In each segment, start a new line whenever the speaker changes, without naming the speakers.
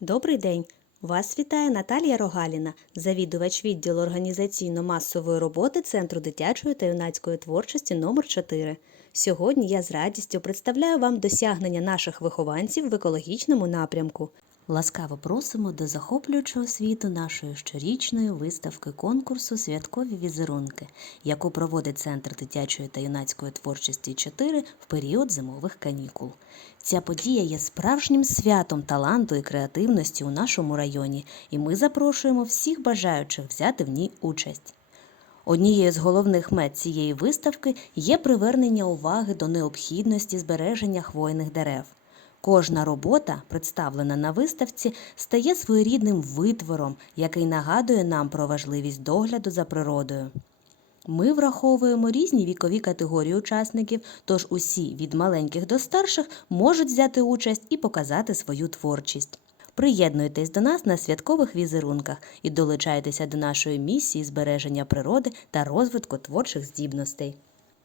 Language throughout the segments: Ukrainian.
Добрий день! Вас вітає Наталія Рогаліна, завідувач відділу організаційно-масової роботи Центру дитячої та юнацької творчості номер 4 Сьогодні я з радістю представляю вам досягнення наших вихованців в екологічному напрямку. Ласкаво просимо до захоплюючого світу нашої щорічної виставки конкурсу Святкові візерунки, яку проводить Центр дитячої та юнацької творчості 4 в період зимових канікул. Ця подія є справжнім святом таланту і креативності у нашому районі, і ми запрошуємо всіх бажаючих взяти в ній участь. Однією з головних мет цієї виставки є привернення уваги до необхідності збереження хвойних дерев. Кожна робота, представлена на виставці, стає своєрідним витвором, який нагадує нам про важливість догляду за природою. Ми враховуємо різні вікові категорії учасників, тож усі від маленьких до старших можуть взяти участь і показати свою творчість. Приєднуйтесь до нас на святкових візерунках і долучайтеся до нашої місії збереження природи та розвитку творчих здібностей.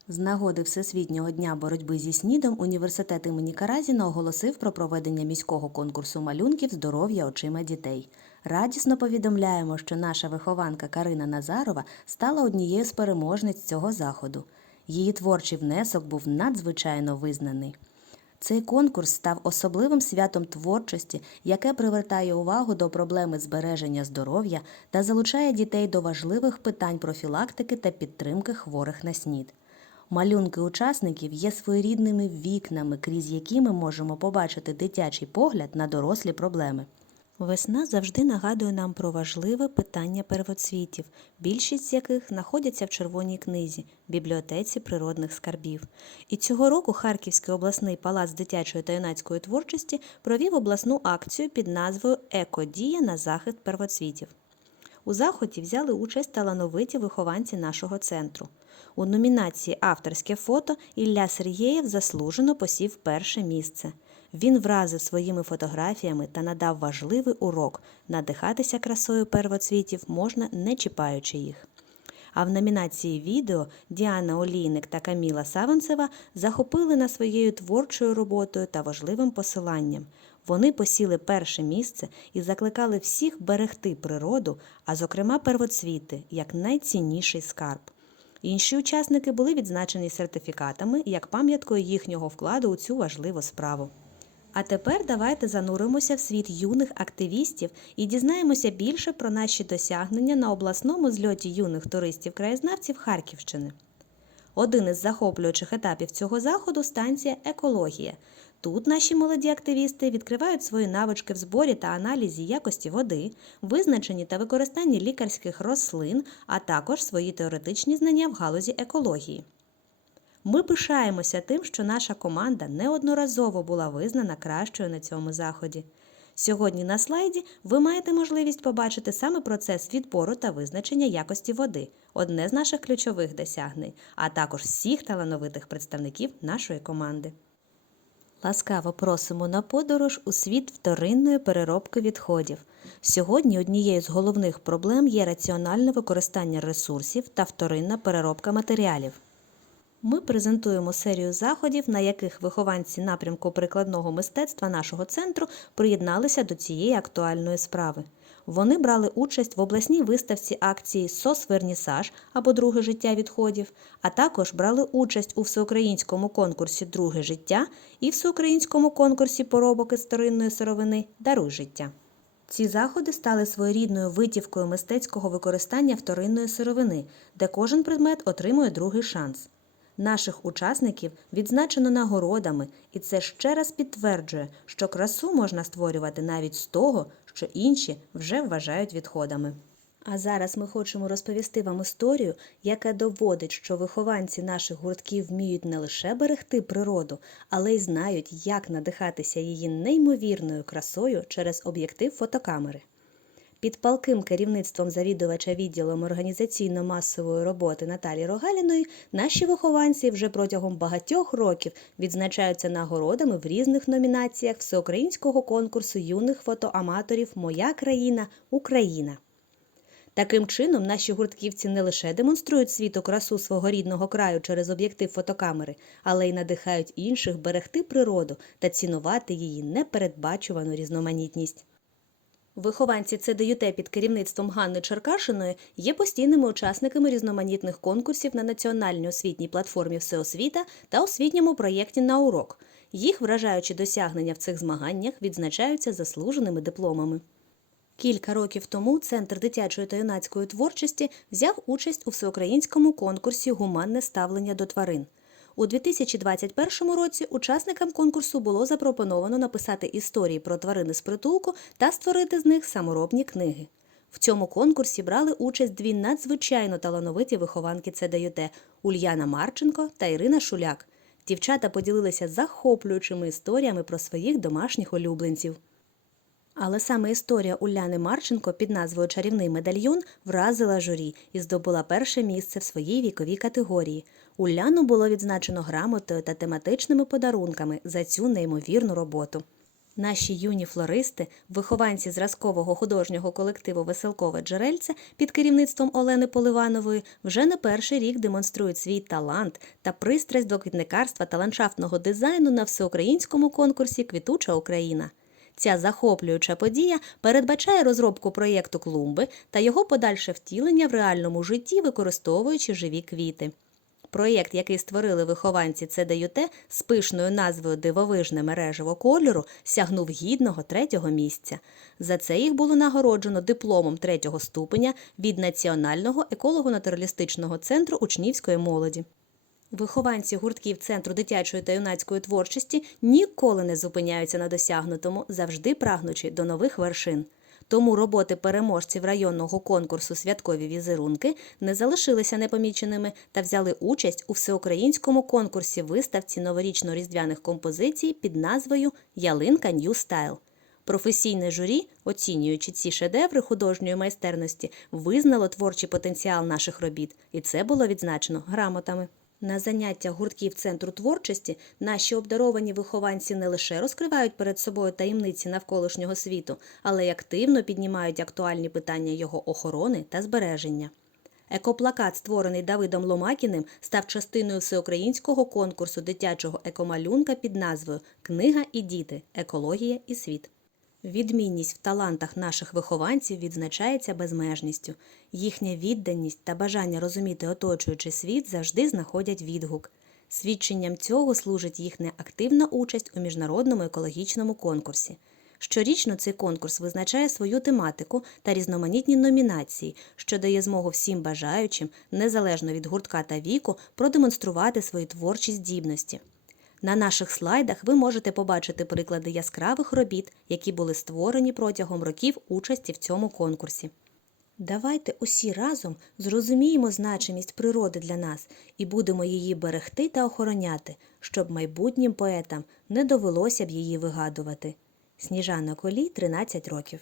З нагоди Всесвітнього дня боротьби зі снідом університет імені Каразіна оголосив про проведення міського конкурсу малюнків здоров'я очима дітей. Радісно повідомляємо, що наша вихованка Карина Назарова стала однією з переможниць цього заходу. Її творчий внесок був надзвичайно визнаний. Цей конкурс став особливим святом творчості, яке привертає увагу до проблеми збереження здоров'я та залучає дітей до важливих питань профілактики та підтримки хворих на снід. Малюнки учасників є своєрідними вікнами, крізь які ми можемо побачити дитячий погляд на дорослі проблеми. Весна завжди нагадує нам про важливе питання первоцвітів, більшість з яких знаходяться в Червоній книзі, бібліотеці природних скарбів. І цього року Харківський обласний палац дитячої та юнацької творчості провів обласну акцію під назвою Екодія на захист первоцвітів. У заході взяли участь талановиті вихованці нашого центру. У номінації Авторське фото Ілля Сергєєв заслужено посів перше місце. Він вразив своїми фотографіями та надав важливий урок надихатися красою первоцвітів можна не чіпаючи їх. А в номінації Відео Діана Олійник та Каміла Савенцева захопили нас своєю творчою роботою та важливим посиланням. Вони посіли перше місце і закликали всіх берегти природу, а зокрема первоцвіти, як найцінніший скарб. Інші учасники були відзначені сертифікатами як пам'яткою їхнього вкладу у цю важливу справу. А тепер давайте зануримося в світ юних активістів і дізнаємося більше про наші досягнення на обласному зльоті юних туристів-краєзнавців Харківщини. Один із захоплюючих етапів цього заходу станція Екологія. Тут наші молоді активісти відкривають свої навички в зборі та аналізі якості води, визначенні та використанні лікарських рослин, а також свої теоретичні знання в галузі екології. Ми пишаємося тим, що наша команда неодноразово була визнана кращою на цьому заході. Сьогодні на слайді ви маєте можливість побачити саме процес відбору та визначення якості води одне з наших ключових досягнень, а також всіх талановитих представників нашої команди. Ласкаво просимо на подорож у світ вторинної переробки відходів. Сьогодні однією з головних проблем є раціональне використання ресурсів та вторинна переробка матеріалів. Ми презентуємо серію заходів, на яких вихованці напрямку прикладного мистецтва нашого центру приєдналися до цієї актуальної справи. Вони брали участь в обласній виставці акції СОС Вернісаж або Друге життя відходів, а також брали участь у всеукраїнському конкурсі Друге життя і всеукраїнському конкурсі поробок із старинної сировини Даруй життя. Ці заходи стали своєрідною витівкою мистецького використання вторинної сировини, де кожен предмет отримує другий шанс. Наших учасників відзначено нагородами, і це ще раз підтверджує, що красу можна створювати навіть з того, що інші вже вважають відходами. А зараз ми хочемо розповісти вам історію, яка доводить, що вихованці наших гуртків вміють не лише берегти природу, але й знають, як надихатися її неймовірною красою через об'єктив фотокамери. Під палким керівництвом завідувача відділом організаційно-масової роботи Наталі Рогаліної наші вихованці вже протягом багатьох років відзначаються нагородами в різних номінаціях всеукраїнського конкурсу юних фотоаматорів Моя країна Україна. Таким чином, наші гуртківці не лише демонструють світу красу свого рідного краю через об'єктив фотокамери, але й надихають інших берегти природу та цінувати її непередбачувану різноманітність. Вихованці ЦДЮТ під керівництвом Ганни Черкашиної є постійними учасниками різноманітних конкурсів на національній освітній платформі Всеосвіта та освітньому проєкті на урок. Їх вражаючі досягнення в цих змаганнях відзначаються заслуженими дипломами. Кілька років тому Центр дитячої та юнацької творчості взяв участь у всеукраїнському конкурсі Гуманне ставлення до тварин. У 2021 році учасникам конкурсу було запропоновано написати історії про тварини з притулку та створити з них саморобні книги. В цьому конкурсі брали участь дві надзвичайно талановиті вихованки ЦДЮТ Ульяна Марченко та Ірина Шуляк. Дівчата поділилися захоплюючими історіями про своїх домашніх улюбленців. Але саме історія Уляни Марченко під назвою Чарівний медальйон вразила журі і здобула перше місце в своїй віковій категорії. Уляну було відзначено грамотою та тематичними подарунками за цю неймовірну роботу. Наші юні флористи, вихованці зразкового художнього колективу Веселкове джерельце під керівництвом Олени Поливанової, вже не перший рік демонструють свій талант та пристрасть до квітникарства та ландшафтного дизайну на всеукраїнському конкурсі Квітуча Україна. Ця захоплююча подія передбачає розробку проєкту клумби та його подальше втілення в реальному житті, використовуючи живі квіти. Проєкт, який створили вихованці ЦДЮТ з пишною назвою Дивовижне мережево кольору, сягнув гідного третього місця. За це їх було нагороджено дипломом третього ступеня від Національного еколого-натуралістичного центру учнівської молоді. Вихованці гуртків Центру дитячої та юнацької творчості ніколи не зупиняються на досягнутому, завжди прагнучи до нових вершин. Тому роботи переможців районного конкурсу Святкові візерунки не залишилися непоміченими та взяли участь у всеукраїнському конкурсі виставці новорічно-різдвяних композицій під назвою Ялинка Нью Стайл. Професійне журі, оцінюючи ці шедеври художньої майстерності, визнало творчий потенціал наших робіт, і це було відзначено грамотами. На заняттях гуртків центру творчості наші обдаровані вихованці не лише розкривають перед собою таємниці навколишнього світу, але й активно піднімають актуальні питання його охорони та збереження. Екоплакат, створений Давидом Ломакіним, став частиною всеукраїнського конкурсу дитячого екомалюнка під назвою Книга і діти. Екологія і світ. Відмінність в талантах наших вихованців відзначається безмежністю. Їхня відданість та бажання розуміти оточуючий світ завжди знаходять відгук. Свідченням цього служить їхня активна участь у міжнародному екологічному конкурсі. Щорічно цей конкурс визначає свою тематику та різноманітні номінації, що дає змогу всім бажаючим, незалежно від гуртка та віку, продемонструвати свої творчі здібності. На наших слайдах ви можете побачити приклади яскравих робіт, які були створені протягом років участі в цьому конкурсі. Давайте усі разом зрозуміємо значимість природи для нас і будемо її берегти та охороняти, щоб майбутнім поетам не довелося б її вигадувати. Сніжана Колій, 13 років.